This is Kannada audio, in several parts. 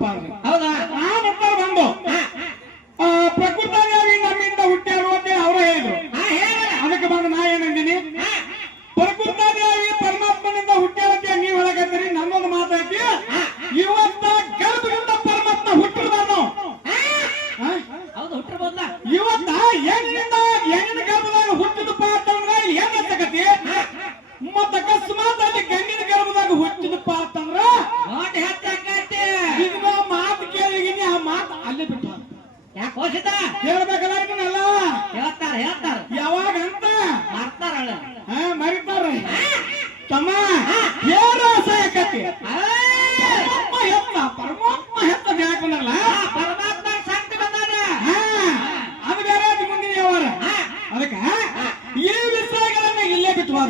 பாருங்க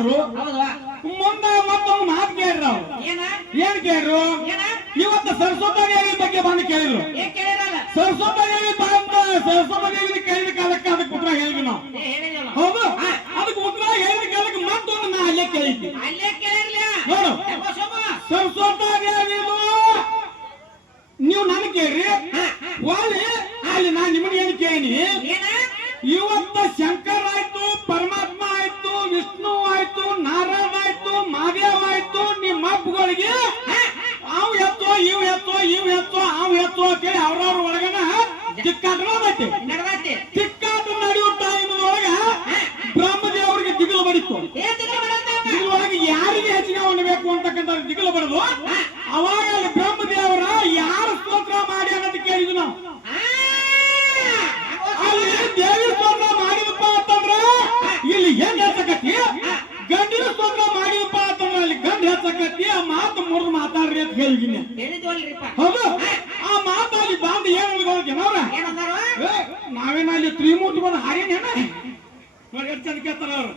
ಹೌದಾ? ಮುಂದ ಮತ್ತೊಂದು ಮಾತು ಕೇಳಿದ್ರು ಅವರು. ಏನ? ಕೇಳ್ರು? ಇವತ್ತು ಸರಸ್ವತ ದೇವಿ ಬಗ್ಗೆ ಬಂದು ಕೇಳಿದ್ರು. ಸರಸ್ವತ ದೇವಿ ಸರಸ್ವತಿ ಕೇಳಿದ ಕಾಲಕ್ಕೆ ಅದಕ್ಕೆ ಉತ್ತರ ಹೇಳಿದ್ವಿ ನಾವು ಏ ಹೇಳಿರಲ್ಲ ಹೌದು ಅದಕ್ಕೆ ಉತ್ತರ ಹೇಳಿದ ಕಾಲಕ್ಕೆ ಮತ್ತೊಂದು ನಾ ಅಲ್ಲೇ ಕೇಳಿದ್ವಿ ಅಲ್ಲೇ ಕೇಳಿರ್ಲ ನೋಡು ಯಾಕೋ ಸೋಮ ಸರಸ್ವತಿ ನೀವು ನನ್ ಕೇಳ್ರಿ ಒಳ್ಳೆ ಅಲ್ಲಿ ನಾ ನಿಮ್ಮನ್ನ ಏನು ಕೇಳಿ ಏನ ಇವತ್ತ ಶಂಕರ್ ಆಯ್ತು ಪರಮಾತ್ಮ ಆಯ್ತು ವಿಷ್ಣು ಆಯ್ತು ನಾರಾಯಣ ಆಯ್ತು ಮಹಾದೇವ್ ಆಯ್ತು ನಿಮ್ಮ ಅಪ್ಪಗಳಿಗೆ ಅವ್ ಎತ್ತೋ ಇವ್ ಎತ್ತೋ ಇವ್ ಎತ್ತೋ ಅವ್ ಎತ್ತೋ ಅಂತೇಳಿ ಅವ್ರವ್ರ ಒಳಗನ ತಿಕ್ಕಾಟ ನೋಡೈತಿ ನಡದೈತಿ ತಿಕ್ಕಾಟ ನಡೆಯುವ ಟೈಮ್ನೊಳಗ ಬ್ರಹ್ಮದೇವರಿಗೆ ದಿಗಿಲು ಬಡಿತು ಏನ್ ತಿಂಗಳು ಬಿಡಂತ ಇದ್ರೊಳಗೆ ಯಾರಿಗೆ ಹೆಚ್ಚಿಗೆ ಹೊಂದಬೇಕು ಅಂತಕ್ಕಂಥ ಬರೋದು ಅವಾಗ ಬ್ರಹ್ಮದೇವರ ಯಾರು ಸ್ತೋತ್ರ ಮಾಡಿ ಅನ್ನೋದು ಕೇಳಿದ್ವಿ ನಾವು. ಅಲ್ಲಿ ದೇವಿ ಸ್ತೋತ್ರ ಮಾಡಿದಪ್ಪ ಅಂತಂದ್ರ ಇಲ್ಲಿ ಹೆಂಗ್ ಹೆಚ್ಚಕತಿ ಗಂಡಿನ ಸ್ತೋತ್ರ ಮಾಡಿದಪ್ಪ ಅಂತಂದ್ರ ಅಲ್ಲಿ ಗಂಡ ಹೆಚ್ಚಕತಿ ಆ ಮಾತು ಮುರಿದು ಮಾತಾಡ್ರಿ ಅಂತ ಹೇಳಿದ್ದೀನಿ ಹೌದು? ಆ ಮಾತು ಅಲ್ಲಿ ಬಾಂಧ ಏನ್ ಅನ್ಬೋದು ಜನವ್ರ? ನಾವೇನ ಅಲ್ಲಿ ತ್ರಿಮೂರ್ತಿ ಬಂದು ಹಾರೇನೇನ ನೋಡಿ ಎಷ್ಟು ಚಂದ ಕೇಳ್ತಾರ ಅವ್ರು.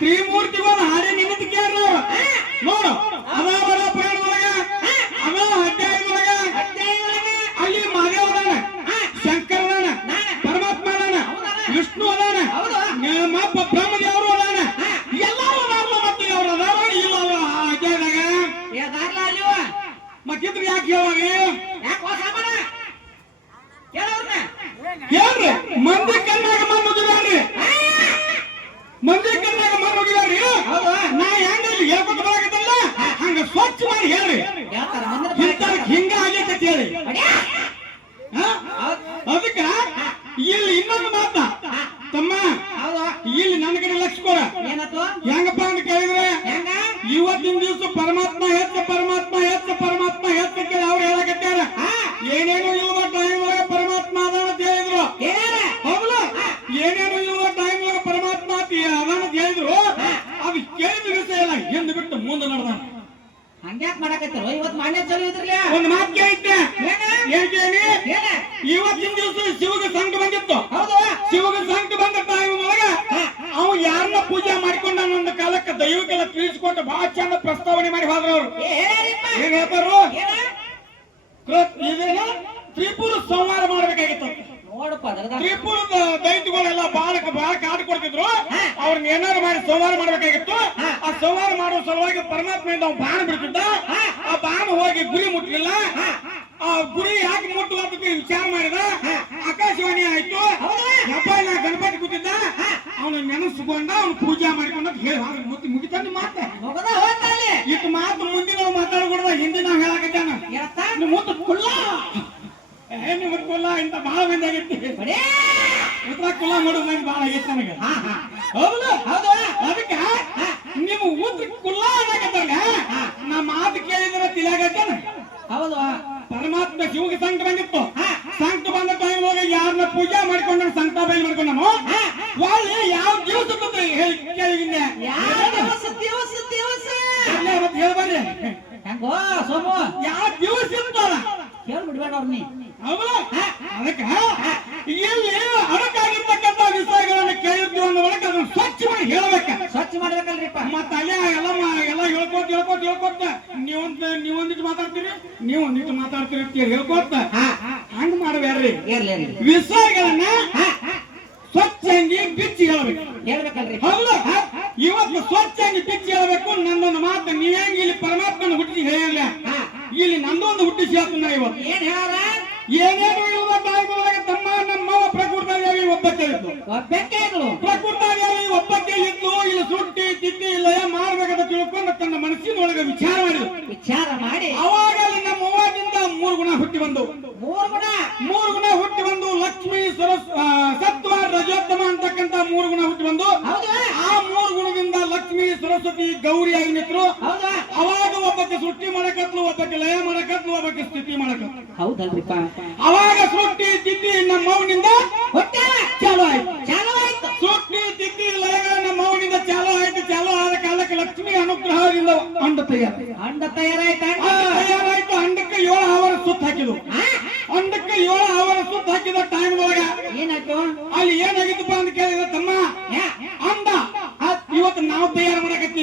ತ್ರಿಮೂರ್ತಿ ಬಂದು ಹಾರೇ ನೋಡು. ಅದ ಅಧ್ಯಾಯದೊಳಗ ಅಧ್ಯಾಯದೊಳಗೆ ಅಲ್ಲಿ ಮಹಾದೇವ ಅದಾನ. ಶಂಕರ ಅದಾನ ಪರಮಾತ್ಮ ಅದಾನ ವಿಷ್ಣು ಅದಾನ. ನಮ್ಮಪ್ಪ ಬ್ರಹ್ಮದೇವರು ಅದಾನ. ಎಲ್ಲರೂ ಅದಾರ ಮತ್ತೆ ಅವ್ರು ಅದಾರ ಇಲ್ಲ ಅವ್ರು ಮತ್ತಿದ್ರು ಯಾಕೆ ಹೇಳುವಾಗ ಹೇಳ್ರಿ ಮಂದಿ ಕಣ್ಣಾಗ ಮಣ್ಣು ಮಂದಿ ಕಣ್ಣಾಗ ಮಣ್ಣು ಹೋಗಿದಾರ್ರಿ ಹೌದು ನಾ ಹೆಂಗ ಇಲ್ಲಿ ಹೇಳ್ಕೊತ ಬರಾಕತ್ತಲ್ಲ ಹಂಗ ಸ್ವಚ್ಛ ಮಾಡಿ ಹೇಳ್ರಿ ಹೇಳ್ತಾರ ಮಂದಿರ ಇಂಥವ್ಕ್ ಹಿಂಗ ಆಗೈತೆ ಅಂತ ಹೇಳಿ ಹಾ? ಅದಕ್ಕ ಇಲ್ಲಿ ಇನ್ನೊಂದು ಮಾತ ತಮ್ಮ ಹೌದು ಇಲ್ಲಿ ನನ್ನ ಕಡೆ ಲಕ್ಷ ಕೊಡ ಏನತ್ತು ಹೆಂಗಪ್ಪ ಅಂತ ಕೇಳಿದ್ರೆ ಹೆಂಗ ಇವತ್ತಿನ ದಿವಸ ಪರಮಾತ್ಮ ಹೆಚ್ಚ ಪರಮಾತ್ಮ ಹೆಚ್ಚ ಪರಮಾತ್ಮ ಹೆಚ್ಚ ಕೇಳಿ ಅವ್ರು ಹೇಳಕತ್ತಾರ ಏನೇನು ಇರುವ ಟೈಮ್ ಒಳಗೆ ಪರಮಾತ್ಮ ಅದಾನ ಅಂತ ಹೇಳಿದ್ರು ಏನಾರ ಹೌದಲ್ಲ ಏನೇನು ಇರುವ ಟೈಮ್ ಒಳಗೆ ಪರಮಾತ್ಮ ಅಂತ ಅದಾನ ಅಂತ ಹೇಳಿದ್ರು ಅದು ಕೇಳಿದ ವಿಷಯ ಇಲ್ಲ ಹಿಂದ್ ಬಿಟ್ಟು ಮುಂದೆ ನಡೆದ ಹಂಗ್ಯಾಕ್ ಮಾಡಕತ್ತಾರ ಇವತ್ ಮಾನ್ಯ ಚಲೋ ಇದ್ರಲ್ಲ? ಒಂದು ಮಾತು ಕೇಳಿದ್ದೆ. ಏನ? ಇವತ್ತಿನ ದಿವಸ ಶಿವಗ ಸಂಕಟ ಬಂದಿತ್ತು. ಹೌದು. ಶಿವಗ ಸಂಕಟ ಬಂದ ಟೈಮ್ ಒಳಗ ಅವ ಯಾರನ್ನ ಪೂಜೆ ಮಾಡ್ಕೊಂಡ ಒಂದು ಕಾಲಕ್ಕೆ ದೈವಕ್ಕೆಲ್ಲ ತಿಳಿಸ್ಕೊಟ್ಟು ಬಹಳ ಚಂದ ಪ್ರಸ್ತಾವನೆ ಮಾಡಿ ಹೋದ್ರು ಅವ್ರು ಏನ್ ಹೇಳ್ತಾರು ತ್ರಿಪುರ ಸಂಹಾರ ಮಾಡ್ಬೇಕಾಗಿತ್ತು. ತ್ರಿಪುರದ ದೈತ್ಯಗಳೆಲ್ಲ ಬಹಳ ಬಹಳ ಕಾಡು ಕೊಡ್ತಿದ್ರು. ಅವ್ರನ್ನ ಏನಾರು ಮಾಡಿ ಸಂಹಾರ ಮಾಡ್ಬೇಕಾಗಿತ್ತು. ಆ ಸಂಹಾರ ಮಾಡೋ ಸಲುವಾಗಿ ಪರಮಾತ್ಮೆಯಿಂದ ಅವ್ನು ಬಾಣ ಬಿಡ್ತಿದ್ದ? ಆ ಬಾಣ ಹೋಗಿ ಗುರಿ ಮುಟ್ಟಲಿಲ್ಲ ಆ ಗುರಿ ಯಾಕೆ ಮುಟ್ಟು ವಿಚಾರ ಮಾಡಿದ? ಆಕಾಶವಾಣಿ ಆಯ್ತು. ನಾ ಗಣಪತಿ ಕೂತಿದ್ದ? ಅವನು ನೆನಸ್ಕೊಂಡ ಅವನು ಪೂಜೆ ಮಾಡಿಕೊಂಡ ಹೇಳಿ ಮುತ್ತಿ ಮುಗಿತಾನೆ ಮಾತೆ. ಇಟ್ಟು ಮಾತು ಮುಂದೆ ನಾವು ಮಾತಾಡ್ಕೊಡುವ ಹಿಂದೆ ನಾವು ಹೇಳಕತ್ತಾನ ಮುತ್ತು ಕುಲ್ಲ. ಏ ನಿಮ್ಮ ಕುಲ್ಲ ಇಂತ ಬಹಳ ಮಂದಿ ಆಗೈತಿ ಉತ್ತರ ಕುಲ್ಲ ನೋಡು ಮಂದಿ ಬಹಳ ಆಗೈತಿ ನನಗೆ. ಹೌದು ಹೌದು. ಅದಕ್ಕ? ನೀವು ಉತ್ತರ ಕುಲ್ಲ ಅನ್ನಕತ್ತಾಗ ನಾ ಮಾತು ಕೇಳಿದ್ರೆ ತಿಳಿಯಾಗತ್ತಾನ ಹೌದು. ಪರಮಾತ್ಮ ಶಿವಗೆ ಸಂಕಟ ಬಂದಿತ್ತು. ಸಂಕಟ ಬಂದ ಟೈಮ್ ಒಳಗೆ ಯಾರನ್ನ ಪೂಜೆ ಮಾಡ್ಕೊಂಡು ಸಂಕಟ ಬಯಲು ಮಾಡ್ಕೊಂಡನು ಒಳ್ಳೆ ಯಾವ ದಿವಸ ಹೇಳಿ ಯಾರ ದಿವಸ ದಿವಸ ದಿವಸ? ಮತ್ತೆ ಹೇಳ್ಬಾರ್ರಿ ಹೆಂಗೋ ಸೋಮು. ಯಾವ ದಿವಸ ಇರ್ತಾರ ಕೇಳ್ಬಿಡ್ಬೇಡ ಅವ್ರ ನೀ. ಹೌದಾ. ಅದಕ್ಕ ಇಲ್ಲಿ ಮತ್ತ ಎಲ್ಲಾ ಎಲ್ಲ ಹೇಳ್ಕೊತ ಹೇಳ್ಕೊತ ಹೇಳ್ಕೊತ ನೀವೊಂದ್ ನೀವೊಂದಿಟ್ಟು ಮಾತಾಡ್ತೀರಿ? ನೀವು ಒಂದಿಟ್ಟು ಮಾತಾಡ್ತೀರಿ ಅಂತ ಹೇಳ್ಕೊತ ಹಂಗ ಇರ್ಲಿ ವಿಷಯಗಳನ್ನ ಸ್ವಚ್ಛಂಗಿ ಬಿಚ್ಚಿ ಹೇಳ್ಬೇಕು. ಹೇಳ್ಬೇಕಲ್ರಿ. ಹೌದು. ಇವತ್ತು ಸ್ವಚ್ಛಂಗಿ ಬಿಚ್ಚಿ ಹೇಳ್ಬೇಕು. ನನ್ನೊಂದು ಮಾತು ನೀವೇಂಗಿ ಇಲ್ಲಿ ಪರಮಾತ್ಮನ ಹುಟ್ಟಿಸಿ ಹೇಳಿಲ್ಲ ಇಲ್ಲಿ ನಂದೊಂದು ಹುಟ್ಟಿ ಹುಟ್ಟಿಸಿ ಹೇಳ್ತೀನಿ ಇವತ್ತು. ಏನ್ ಹೇಳಾರ? ಏನೇನು ಇಲ್ಲದ ಬಾಯಿಗೊಳಗೆ ತಮ್ಮ ನಮ್ಮವ ಪ್ರಕೃತ ದೇವಿ ಒಬ್ಬಕ್ಕೆ ಒಬ್ಬಕ್ಕೆ ಪ್ರಕೃತ ದೇವಿ ಒಬ್ಬಕ್ಕೆ ಇದ್ದು ಇಲ್ಲಿ ಸುಟ್ಟಿ ತಿದ್ದಿ ಲಯ ಮಾಡ್ಬೇಕಂತ ತಿಳ್ಕೊಂಡು ತನ್ನ ಮನಸ್ಸಿನೊಳಗೆ ವಿಚಾರ ಮಾಡಿದ್ರು ವಿಚಾರ ಮಾಡಿ ಅವಾಗ ಅಲ್ಲಿ ನಮ್ಮ ಅವ್ವದಿಂದ ಮೂರು ಗುಣ ಹುಟ್ಟಿ ಬಂದು ಮೂರ್ ಗುಣ ಮೂರು ಗುಣ ಹುಟ್ಟಿ ಬಂದು ಲಕ್ಷ್ಮಿ ಸರಸ್ ಸತ್ವ ರಜೋತ್ತಮ ಅಂತಕ್ಕಂತ ಮೂರು ಗುಣ ಹುಟ್ಟಿ ಬಂದು ಆ ಮೂರು ಗುಣದಿಂದ ಲಕ್ಷ್ಮಿ ಸರಸ್ವತಿ ಗೌರಿ ಆಗಿ ನಿಂತರು ಅವಾಗ ಒಬ್ಬಕ್ಕೆ ಸೃಷ್ಟಿ ಮಾಡಕತ್ಲು ಒಬ್ಬಕ್ಕೆ ಲಯ ಮಾಡಕತ್ಲು ಒಬ್ಬಕ್ಕೆ ಸ್ಥಿತಿ ಮಾಡಕತ್ಲು. ಹೌದಲ್ರಿಪ್ಪ. ಅವಾಗ ಸೃಷ್ಟಿ ತಿದ್ದಿ ನಮ್ಮ ಮೌನಿಂದ ಹೊಟ್ಟೆ? ಚಾಲು ಆಯ್ತು. ಚಾಲು ಆಯ್ತು. ಸೃಷ್ಟಿ ತಿದ್ದಿ ಲಯಗಳ ನಮ್ಮ ಮೌನಿಂದ ಚಾಲು ಆಯ್ತು. ಚಾಲು ಆದ ಕಾಲಕ್ಕೆ ಲಕ್ಷ್ಮಿ ಅನುಗ್ರಹದಿಂದ ಅಂಡ ತಯಾರ. ಅಂಡ ತಯಾರಾಯ್ತು ಅಂಡಕ್ಕೆ ಏಳು ಅವರ ಸುತ್ತ ಹಾಕಿದ್ರು ಅಂಡಕ್ಕೆ ಏಳು ಅವರ ಸುತ್ತ ಹಾಕಿದ ಟೈಮ್ ಒಳಗ ಏನಾಯ್ತು ಅಲ್ಲಿ ಏನಾಗಿತ್ತಪ್ಪ ಅಂತ ಕೇಳಿದ್ರೆ ತಮ್ಮ ಯಾ, ಅಂಡ ಅದ್ ಇವತ್ತು ನಾವು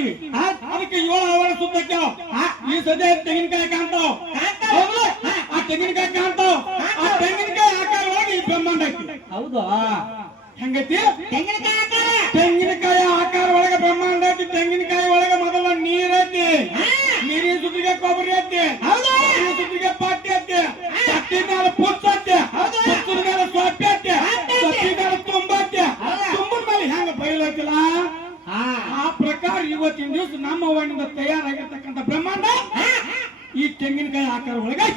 ತಯಾರು ಮಾಡಕತ್ತೀವಿ ಹೌದ್, ಅದಕ್ಕೆ ಏಳು ಅವರ ಸುತ್ತ ಹಾಕ್ಯಾವ ಹಾ, ಈ ಸದ್ಯ ತೆಂಗಿನಕಾಯಿ ಕಾಣ್ತಾವ ಕಾಣ್ತಾವ. ಹೌದಾ? ಆ ತೆಂಗಿನಕಾಯಿ ಕಾಣ್ತಾವ ಆ ತೆಂಗಿನಕಾಯಿ ಆಕಾರ ಒಳಗೆ ಈ ಬ್ರಹ್ಮಾಂಡ ಐತಿ ಹೌದು ಹೆಂಗೈತಿ ತೆಂಗಿನಕಾಯಿ ಹಾಕಾರ ತೆಂಗಿನಕಾಯಿ ಆಕಾರ ಒಳಗೆ ಬ್ರಹ್ಮಾಂಡ ಐತಿ ತೆಂಗಿನಕಾಯಿ ಒಳಗೆ ಮೊದಲ ನೀರ್ ಐತಿ ನೀರಿನ ಸುತ್ತಿಗೆ ಕೊಬ್ಬರಿ ಐತಿ ಹೌದು. ನೀರಿನ ಸುತ್ತಿಗೆ ಪಟ್ಟಿ ಐತಿ ಪಟ್ಟಿ ಮೇಲೆ ಪುಚ್ಚ ಐತಿ ಹೌದು. ಪುಚ್ಚದ ಮೇಲೆ ಸೊಪ್ಪಿ ಐತಿ ಸೊಪ್ಪಿ ಐತಿ. ಸೊಪ್ಪಿ ಮೇಲೆ ತುಂಬ ಐತಿ ಹೌದು. ತುಂಬದ ಮೇಲೆ ಹೆಂಗ ಬಯಲೈತಿಲ್ಲ ಹಾ ಆ ಪ್ರಕಾರ ಇವತ್ತಿನ ದಿವಸ ನಮ್ಮ ಅವನಿಂದ ತಯಾರಾಗಿರ್ತಕ್ಕಂಥ ಬ್ರಹ್ಮಾಂಡ ಈ ಆಕಾರ ಒಳಗೆ.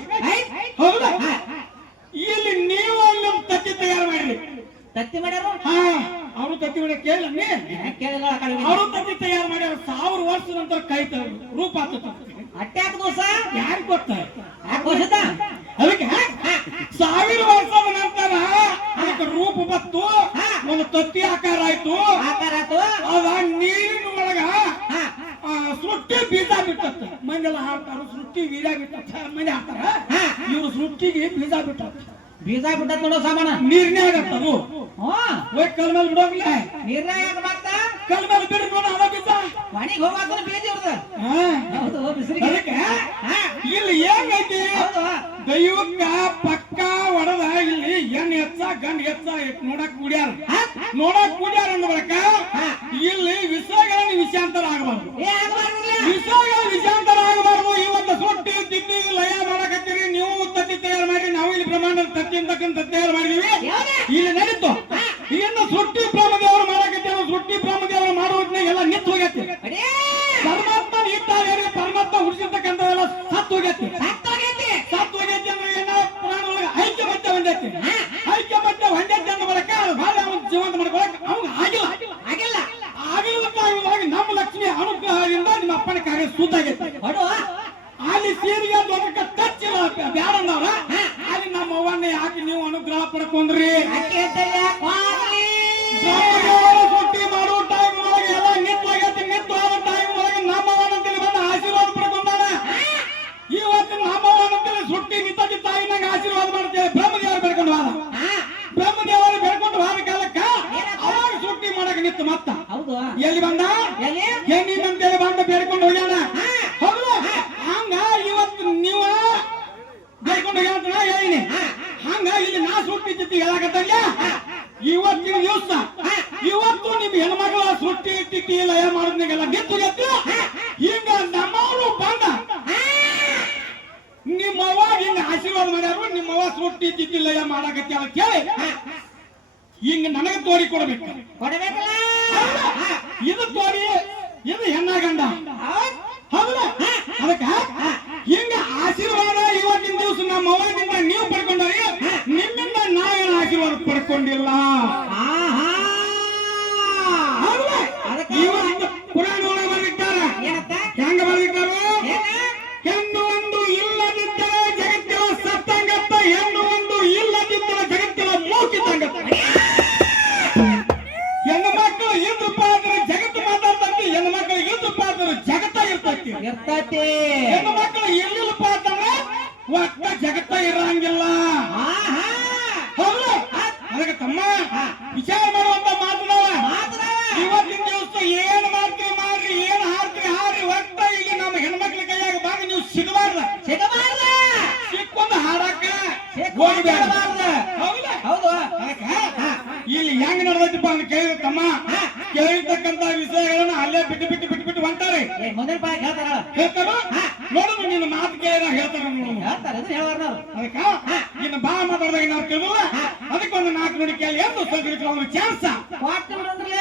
ಹೌದಾ? ಇಲ್ಲಿ ನೀವು ಅಲ್ಲಿ ತತ್ತಿ ತಯಾರು ಮಾಡಿರಿ. ತತ್ತಿ ಮಾಡ್ಯಾರ? ಹಾ ಅವರು ತತ್ತಿ ಮಾಡಿ ಕೇಳ ಅವರು ತತ್ತಿ ತಯಾರು ಮಾಡ್ಯಾರ. ಸಾವಿರ ವರ್ಷದ ನಂತರ ಕೈ ತ- ರೂಪ ಹಾಕು ದೋಸ? ಯಾರು ಗೊತ್ತ? ಅದಕ್ಕೆ? ಸಾವಿರ ವರ್ಷದ ನಂತರ ಅದಕ್ಕೆ ರೂಪ ಬತ್ತು ಒಂದು ತತ್ತಿ ಆಕಾರ ಆಯ್ತು. ಆಕಾರ ಆತು ಅದ ನೀರಿನ ಒಳಗ ಹಾ, ಆ, ಸೃಷ್ಟಿ ಬೀಜ ಮಂದೆಲ್ಲ ಹಾಡ್ತಾರ ಸೃಷ್ಟಿ ಬೀಜ ಬಿಟ್ಟ ಮಂದಿ ಹಾಕ್ತಾರ ಹಾ. ಇವ್ರು ಸೃಷ್ಟಿಗೆ ಬೀಜ ಬಿಟ್ಟ ಬೀಜ ಬಿಟ್ಟ ನೋಡೋ ಸಾಮಾನ. ನೀರ್ನೇ ಆಗತ್ತವು ಹೋಗಿ ಕಲ್ ಮೇಲೆ ಬಿಡೋಗ್ಲ. ನೀರ್ನೇ ಯಾಕೆ ಮಾಡ್ತಾ ಕಲ್ ಮೇಲೆ ಬಿಡ್ರಿ ನೋಡ ಬೀಜ ಮಣಿಗೆ ಹೋಗಾಕ ಬೀಜ ಹಾ. ಹೌದು ಬಿಸಿಲಿಗೆ. ಇಲ್ಲಿ ಏನೈತಿ ದೈವಕ್ಕ ಪಕ್ಕ ಹೊಡೆದ ಇಲ್ಲಿ ಎಣ್ಣೆ ಹೆಚ್ಚ ಗಂಡ್ ಹೆಚ್ಚ ನೋಡಕ್ ಕೂಡ್ಯಾರ. ನೋಡಕ್ ಕೂಡ್ಯಾರ ಅಂದ್ಬಳಕ ತತ್ತಿ ಅಂತಕ್ಕಂಥ ತಯಾರು ಮಾಡಿದೀವಿ? ಇಲ್ಲಿ ನಡೀತು ಇನ್ನು ಸೃಷ್ಟಿ ಬ್ರಹ್ಮದೇವರು ಮಾಡಕತ್ತೇವೆ ಸೃಷ್ಟಿ ಬ್ರಹ್ಮದೇವರು ಮಾಡೋ ಹೊತ್ನ್ಯಾಗ ಎಲ್ಲ ನಿಂತು ಹೋಗೈತಿ ಅಡೇ ಪರಮಾತ್ಮ ಇಟ್ಟಾಗ ಪರಮಾತ್ಮ ಹುಡಿಸಿರ್ತಕ್ಕಂಥವೆಲ್ಲ ಸತ್ತು ಹೋಗೈತಿ ಸತ್ತೋಗೈತಿ ಸತ್ತು ಹೋಗೈತಿ ಅಂದ್ರೆ ಏನ ಪುರಾಣ ಒಳಗ ಐಕ್ಯಮತ್ಯ ಹೊಂದೈತಿ ಐಕ್ಯಮತ್ಯ ಹೊಂದೈತಿ ಅಂದ ಬಳಿಕ ಬಾಳ ಅವನ ಜೀವಂತ ಮಾಡ್ಕೊಳಕ್ ಅವಂಗ ಆಗಿಲ್ಲ ಆಗಿಲ್ಲ ಆಗಿಲ್ಲ ಒಳಗೆ ನಮ್ಮ ಲಕ್ಷ್ಮಿ ಅನುಗ್ರಹದಿಂದ ನಿಮ್ಮ ಅಪ್ಪನ ಕಾರ್ಯ ಸೂತಾಗೈತಿ ಹೊಡು ಅಲ್ಲಿ ಸೀರೆಗೆ ದೊಡ್ಡ ಟಚ್ಚಿಲ್ಲ ಬ್ಯಾಡ ಅಂದವ್ರ ಅಲ್ಲಿ ನಮ್ಮ ಅವ್ವನ್ನ ಯಾಕೆ ನೀವು ಅನುಗ್ರಹ ಪಡ್ಕೊಂಡ್ರಿ ಅಕ್ಕಿ ಅಂತಲ್ಲ ಕ್ವಾಲಿ ಬ್ರಹ್ಮದೇವರ ಸೃಷ್ಟಿ ಮಾಡೋ ಟೈಮ್ ಒಳಗೆ ಎಲ್ಲ ನಿಂತು ಹೋಗೈತಿ ನಿಂತು ಆದ ಟೈಮ್ ಒಳಗೆ ನಮ್ಮ ಅವನಂತೇಳಿ ಬಂದು ಆಶೀರ್ವಾದ ಪಡ್ಕೊಂಡಾನ ಇವತ್ತು ನಮ್ಮ ಅವನಂತೇಳಿ ಸೃಷ್ಟಿ ನಿಂತಕ್ಕೆ ತಾಯಿನಾಗ ಆಶೀರ್ವಾದ ಮಾಡ್ತೇವೆ ಬ್ರಹ್ಮದೇವರು ಬೆಳ್ಕೊಂಡು ಹೋದ ಬ್ರಹ್ಮದೇವರು ಬೆಳ್ಕೊಂಡು ಹೋದ ಕಾಲಕ್ಕ ಅವಾಗ ಸೃಷ್ಟಿ ಮಾಡಕ್ ನಿಂತು ಮತ್ತ ಹೌದು ಎಲ್ಲಿ ಬಂದ ಎಲ್ಲಿ ಹೆಣ್ಣಿನಂತೇಳಿ ಬಂದು ಬೇಡ್ಕೊಂಡು ಹೋಗ್ಯಾನ ಹೌದು ಹಂಗ ಇವತ್ತು ನೀವು ನಾ ಹೇಳಿನಿ ಹಂಗಾಗಿ ಇಲ್ಲಿ ನಾ ತಿತ್ತಿ ಹೇಳಕತ್ತಲ್ಲ ಇವತ್ತಿನ ದಿವಸ ಇವತ್ತು ನಿಮ್ ಹೆಣ್ಮಗಳ ಸೃಷ್ಟಿ ತಿತ್ತಿ ಲಯ ಮಾಡೋದ್ನಾಗೆಲ್ಲ ಗೆದ್ದು ಗೆದ್ದು ಹಿಂಗ ನಮ್ಮವರು ಬಂದ. ನಿಮ್ಮವ್ವ ಹಿಂಗ ಆಶೀರ್ವಾದ ಮಾಡ್ಯಾರು ನಿಮ್ಮವ್ವ ಸುಟ್ಟಿ ತಿತ್ತಿ ಲಯ ಮಾಡಕತ್ತಿ ಅಂತ ಕೇಳಿ ಹಿಂಗ ನನಗೆ ತೋರಿ ಕೊಡ್ಬೇಕು. ಕೊಡಬೇಕಲ್ಲ? ಇದು ತೋರಿ ಇದು ಹೆಣ್ಣ ಗಂಡ. ಹೌದ್. ಹೌದಾ? ಅದಕ್ಕ ಹಿಂಗ ಆಶೀರ್ವಾದ ನಮ್ಮ ಅವ್ವದಿಂದ ನೀವು ಪಡ್ಕೊಂಡ್ರಿ ನಿಮ್ಮಿಂದ ನಾವೇನು ಆಶೀರ್ವಾದ ಪಡ್ಕೊಂಡಿಲ್ಲ? ಒಟ್ಟ ಜಗತ್ತ ಇರಂಗಿಲ್ಲ. ಹೌದು. ಅದಕ್ಕೆ ತಮ್ಮ ವಿಚಾರ ಮಾಡುವಂತ ಮಾತನಾವ. ಇವತ್ತಿನ ದಿವಸ ಏನ್ ಮಾಡ್ತೀರಿ ಮಾಡ್ರಿ ಏನ್ ಹಾಡ್ತೀರಿ ಹಾಡ್ರಿ ಒಟ್ಟ ಈಗ ನಮ್ಮ ಹೆಣ್ಮಕ್ಳ ಕೈಯಾಗ ಬಾಗ ನೀವು ಸಿಗಬಾರ್ದ. ಸಿಗಬಾರ್ದ. ಸಿಕ್ಕೊಂದು. ಹೌದಾ. ಹೌದು. ಅದಕ್ಕೆ ಇಲ್ಲಿ ಹೆಂಗ್ ನಡೆದೈತಿಪ್ಪ ಅಂತ ಕೇಳಿದ ತಮ್ಮ ಕೇಳಿರ್ತಕ್ಕಂತ ವಿಷಯಗಳನ್ನ ಅಲ್ಲೇ ಬಿಟ್ಟು ಬಿಟ್ಟು ಬಿಟ್ಟು ಬಿಟ್ಟು ಹೊಂಟಾರೆ. ಮೊದಲ ಹೇಳ್ತಾರ. ಹೇಳ್ತಾರ? ನೋಡುದು ನಿನ್ನ ಮಾತು ಕೇಳ ಹೇಳ್ತಾರ ನೋಡು ಹೇಳ್ತಾರ ಇದು ಹೇಳಾರ ಅದಕ್ಕ? ಇನ್ನು ಬಾ ಮಾತಾಡ್ದಾಗ ನಾವು ಕೇಳಿಲ್ಲ ಅದಕ್ಕೆ ಒಂದು ನಾಲ್ಕು ನುಡಿ ಕೇಳಿ ಎಂದು ಅವ್ರ ಚಾನ್ಸ. ಕೊಟ್ಟು ಬಿಡಂದ್ರಲ್ಲ